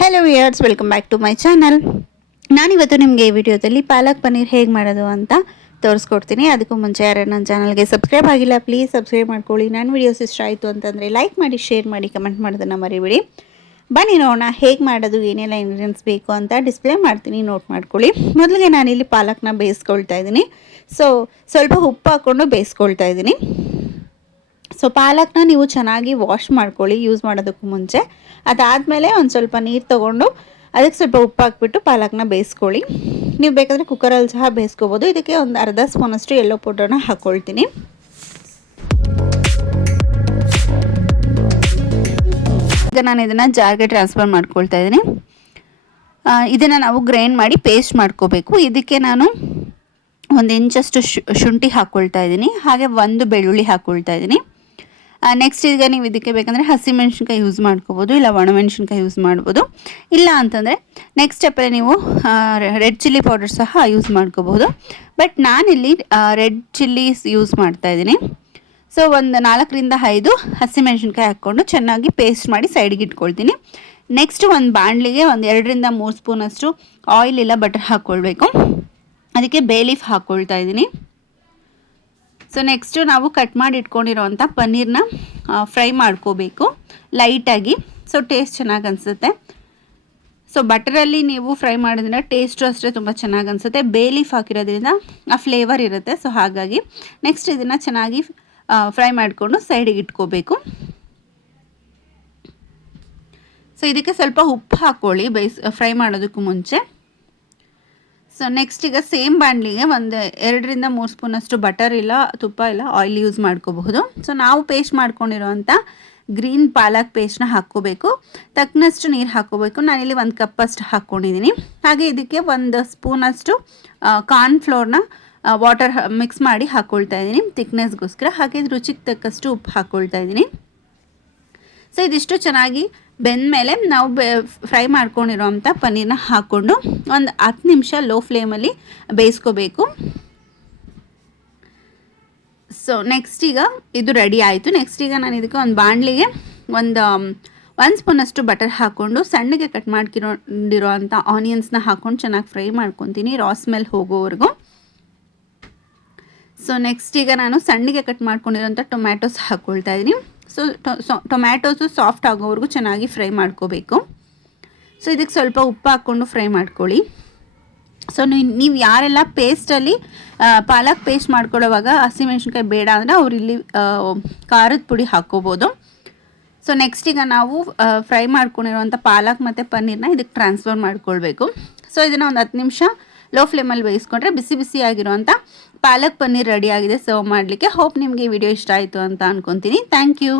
Hello viewers, welcome back to my channel. ನಾನಿವತ್ತು ನಿಮಗೆ ಈ ವಿಡಿಯೋದಲ್ಲಿ ಪಾಲಕ್ ಪನ್ನೀರ್ ಹೇಗೆ ಮಾಡೋದು ಅಂತ ತೋರಿಸ್ಕೊಡ್ತೀನಿ. ಅದಕ್ಕೂ ಮುಂಚೆ ಯಾರು ನನ್ನ ಚಾನಲ್ಗೆ ಸಬ್ಸ್ಕ್ರೈಬ್ ಆಗಿಲ್ಲ, ಪ್ಲೀಸ್ ಸಬ್ಸ್ಕ್ರೈಬ್ ಮಾಡ್ಕೊಳ್ಳಿ. ನನ್ನ ವಿಡಿಯೋಸ್ ಇಷ್ಟ ಆಯಿತು ಅಂತಂದರೆ ಲೈಕ್ ಮಾಡಿ, ಶೇರ್ ಮಾಡಿ, ಕಮೆಂಟ್ ಮಾಡೋದನ್ನು ಮರಿಬೇಡಿ. ಬನ್ನಿ ನೋಡೋಣ ಹೇಗೆ ಮಾಡೋದು, ಏನೆಲ್ಲ ಇಂಗ್ರೀಡಿಯೆಂಟ್ಸ್ ಬೇಕು ಅಂತ ಡಿಸ್ಪ್ಲೇ ಮಾಡ್ತೀನಿ, ನೋಟ್ ಮಾಡ್ಕೊಳ್ಳಿ. ಮೊದಲಿಗೆ ನಾನಿಲ್ಲಿ ಪಾಲಕ್ನ ಬೇಯಿಸ್ಕೊಳ್ತಾ ಇದ್ದೀನಿ. ಸ್ವಲ್ಪ ಉಪ್ಪು ಹಾಕ್ಕೊಂಡು ಬೇಯಿಸ್ಕೊಳ್ತಾ ಇದ್ದೀನಿ. ಪಾಲಕ್ನ ನೀವು ಚೆನ್ನಾಗಿ ವಾಶ್ ಮಾಡ್ಕೊಳ್ಳಿ ಯೂಸ್ ಮಾಡೋದಕ್ಕೂ ಮುಂಚೆ. ಅದಾದಮೇಲೆ ಒಂದು ಸ್ವಲ್ಪ ನೀರು ತೊಗೊಂಡು ಅದಕ್ಕೆ ಸ್ವಲ್ಪ ಉಪ್ಪು ಹಾಕ್ಬಿಟ್ಟು ಪಾಲಕ್ನ ಬೇಯಿಸ್ಕೊಳ್ಳಿ. ನೀವು ಬೇಕಾದರೆ ಕುಕ್ಕರಲ್ಲಿ ಸಹ ಬೇಯಿಸ್ಕೋಬೋದು. ಇದಕ್ಕೆ ಒಂದು ಅರ್ಧ ಸ್ಪೂನಷ್ಟು ಯೆಲ್ಲೋ ಪೌಡರ್ನ ಹಾಕ್ಕೊಳ್ತೀನಿ. ಈಗ ನಾನು ಇದನ್ನು ಜಾರ್ಗೆ ಟ್ರಾನ್ಸ್ಫರ್ ಮಾಡ್ಕೊಳ್ತಾ ಇದ್ದೀನಿ. ಇದನ್ನು ನಾವು ಗ್ರೈಂಡ್ ಮಾಡಿ ಪೇಸ್ಟ್ ಮಾಡ್ಕೋಬೇಕು. ಇದಕ್ಕೆ ನಾನು 1 ಇಂಚಷ್ಟು ಶುಂಠಿ ಹಾಕ್ಕೊಳ್ತಾ ಇದ್ದೀನಿ, ಹಾಗೆ 1 ಬೆಳ್ಳುಳ್ಳಿ ಹಾಕ್ಕೊಳ್ತಾ ಇದ್ದೀನಿ. ನೆಕ್ಸ್ಟ್ ಈಗ ನೀವು ಇದಕ್ಕೆ ಬೇಕಂದರೆ ಹಸಿಮೆಣ್ಸಿನ್ಕಾಯಿ ಯೂಸ್ ಮಾಡ್ಕೋಬೋದು, ಇಲ್ಲ ಒಣಮೆಣ್ಸಿನ್ಕಾಯಿ ಯೂಸ್ ಮಾಡ್ಬೋದು. ಇಲ್ಲ ಅಂತಂದರೆ ನೆಕ್ಸ್ಟ್ ಸ್ಟೆಪ್ಪಲ್ಲಿ ನೀವು ರೆಡ್ ಚಿಲ್ಲಿ ಪೌಡರ್ ಸಹ ಯೂಸ್ ಮಾಡ್ಕೋಬೋದು. ಬಟ್ ನಾನಿಲ್ಲಿ ರೆಡ್ ಚಿಲ್ಲೀಸ್ ಯೂಸ್ ಮಾಡ್ತಾ ಇದ್ದೀನಿ. ಒಂದು 4ರಿಂದ 5 ಹಸಿಮೆಣ್ಸಿನ್ಕಾಯಿ ಹಾಕ್ಕೊಂಡು ಚೆನ್ನಾಗಿ ಪೇಸ್ಟ್ ಮಾಡಿ ಸೈಡ್ಗೆ ಇಟ್ಕೊಳ್ತೀನಿ. ನೆಕ್ಸ್ಟ್ ಒಂದು ಬಾಣಲಿಗೆ 2ರಿಂದ 3 ಸ್ಪೂನಷ್ಟು ಆಯಿಲ್ ಇಲ್ಲ ಬಟರ್ ಹಾಕ್ಕೊಳ್ಬೇಕು. ಅದಕ್ಕೆ ಬೇ ಲೀಫ್ ಹಾಕ್ಕೊಳ್ತಾ ಇದ್ದೀನಿ. ನೆಕ್ಸ್ಟು ನಾವು ಕಟ್ ಮಾಡಿ ಇಟ್ಕೊಂಡಿರೋವಂಥ ಪನ್ನೀರ್ನ ಫ್ರೈ ಮಾಡ್ಕೋಬೇಕು ಲೈಟಾಗಿ. ಟೇಸ್ಟ್ ಚೆನ್ನಾಗಿ ಅನಿಸುತ್ತೆ. ಬಟರಲ್ಲಿ ನೀವು ಫ್ರೈ ಮಾಡೋದ್ರಿಂದ ಟೇಸ್ಟು ಅಷ್ಟೇ ತುಂಬ ಚೆನ್ನಾಗಿ ಅನಿಸುತ್ತೆ. ಬೇ ಲೀಫ್ ಹಾಕಿರೋದ್ರಿಂದ ಆ ಫ್ಲೇವರ್ ಇರುತ್ತೆ. ಹಾಗಾಗಿ ನೆಕ್ಸ್ಟ್ ಇದನ್ನು ಚೆನ್ನಾಗಿ ಫ್ರೈ ಮಾಡಿಕೊಂಡು ಸೈಡಿಗೆ ಇಟ್ಕೋಬೇಕು. ಇದಕ್ಕೆ ಸ್ವಲ್ಪ ಉಪ್ಪು ಹಾಕ್ಕೊಳ್ಳಿ ಫ್ರೈ ಮಾಡೋದಕ್ಕೂ ಮುಂಚೆ. ನೆಕ್ಸ್ಟ್ ಈಗ ಸೇಮ್ ಬಾಣಲಿಗೆ 2ರಿಂದ 3 ಸ್ಪೂನಷ್ಟು ಬಟರ್ ಇಲ್ಲ ತುಪ್ಪ ಇಲ್ಲ ಆಯಿಲ್ ಯೂಸ್ ಮಾಡ್ಕೋಬಹುದು. ನಾವು ಪೇಸ್ಟ್ ಮಾಡ್ಕೊಂಡಿರೋವಂಥ ಗ್ರೀನ್ ಪಾಲಕ್ ಪೇಸ್ಟ್ನ ಹಾಕ್ಕೋಬೇಕು. ತಕ್ಕನಷ್ಟು ನೀರು ಹಾಕ್ಕೋಬೇಕು. ನಾನಿಲ್ಲಿ 1 ಕಪ್ಪಷ್ಟು ಹಾಕ್ಕೊಂಡಿದ್ದೀನಿ. ಹಾಗೆ ಇದಕ್ಕೆ 1 ಸ್ಪೂನಷ್ಟು ಕಾರ್ನ್ಫ್ಲೋರ್ನ ವಾಟರ್ ಮಿಕ್ಸ್ ಮಾಡಿ ಹಾಕ್ಕೊಳ್ತಾ ಇದ್ದೀನಿ ತಿಕ್ನೆಸ್ಗೋಸ್ಕರ. ಹಾಗೆ ರುಚಿಗೆ ತಕ್ಕಷ್ಟು ಉಪ್ಪು ಹಾಕ್ಕೊಳ್ತಾ ಇದ್ದೀನಿ. ಇದಿಷ್ಟು ಚೆನ್ನಾಗಿ ಬೆಂದಮೇಲೆ ನಾವು ಫ್ರೈ ಮಾಡ್ಕೊಂಡಿರೋವಂಥ ಪನ್ನೀರ್ನ ಹಾಕ್ಕೊಂಡು ಒಂದು 10 ನಿಮಿಷ ಲೋ ಫ್ಲೇಮಲ್ಲಿ ಬೇಯಿಸ್ಕೋಬೇಕು. ನೆಕ್ಸ್ಟ್ ಈಗ ಇದು ರೆಡಿ ಆಯಿತು. ನೆಕ್ಸ್ಟ್ ಈಗ ನಾನು ಇದಕ್ಕೆ ಒಂದು ಬಾಣಲಿಗೆ 1 ಸ್ಪೂನಷ್ಟು ಬಟರ್ ಹಾಕ್ಕೊಂಡು ಸಣ್ಣಗೆ ಕಟ್ ಮಾಡ್ಕೊಂಡಿರೋ ಅಂಥ ಆನಿಯನ್ಸ್ನ ಹಾಕ್ಕೊಂಡು ಚೆನ್ನಾಗಿ ಫ್ರೈ ಮಾಡ್ಕೊತೀನಿ ರಾ ಸ್ಮೆಲ್ ಹೋಗೋವರೆಗೂ. ನೆಕ್ಸ್ಟ್ ಈಗ ನಾನು ಸಣ್ಣಗೆ ಕಟ್ ಮಾಡ್ಕೊಂಡಿರೋಂಥ ಟೊಮ್ಯಾಟೋಸ್ ಹಾಕ್ಕೊಳ್ತಾ ಇದ್ದೀನಿ. ಟೊಮ್ಯಾಟೋಸು ಸಾಫ್ಟ್ ಆಗೋವರೆಗೂ ಚೆನ್ನಾಗಿ ಫ್ರೈ ಮಾಡ್ಕೋಬೇಕು. ಇದಕ್ಕೆ ಸ್ವಲ್ಪ ಉಪ್ಪು ಹಾಕ್ಕೊಂಡು ಫ್ರೈ ಮಾಡ್ಕೊಳ್ಳಿ. ನೀವು ಯಾರೆಲ್ಲ ಪೇಸ್ಟಲ್ಲಿ ಪಾಲಕ್ ಪೇಸ್ಟ್ ಮಾಡ್ಕೊಳ್ಳೋವಾಗ ಹಸಿಮೆಣ್ಸಿನ್ಕಾಯಿ ಬೇಡ ಅಂದರೆ ಅವ್ರು ಇಲ್ಲಿ ಖಾರದ ಪುಡಿ ಹಾಕ್ಕೋಬೋದು. ನೆಕ್ಸ್ಟ್ ಈಗ ನಾವು ಫ್ರೈ ಮಾಡ್ಕೊಂಡಿರುವಂಥ ಪಾಲಕ್ ಮತ್ತು ಪನ್ನೀರ್ನ ಇದಕ್ಕೆ ಟ್ರಾನ್ಸ್ಫರ್ ಮಾಡ್ಕೊಳ್ಬೇಕು. ಇದನ್ನು ಒಂದು 10 ನಿಮಿಷ ಲೋ ಫ್ಲೇಮಲ್ಲಿ ಬೇಯಿಸ್ಕೊಂಡ್ರೆ ಬಿಸಿ ಬಿಸಿಯಾಗಿರುವಂಥ ಪಾಲಕ್ ಪನ್ನೀರ್ ರೆಡಿ ಆಗಿದೆ ಸರ್ವ್ ಮಾಡಲಿಕ್ಕೆ. ಹೋಪ್ ನಿಮಗೆ ಈ ವಿಡಿಯೋ ಇಷ್ಟ ಆಯಿತು ಅಂತ ಅಂದ್ಕೊತೀನಿ. Thank you.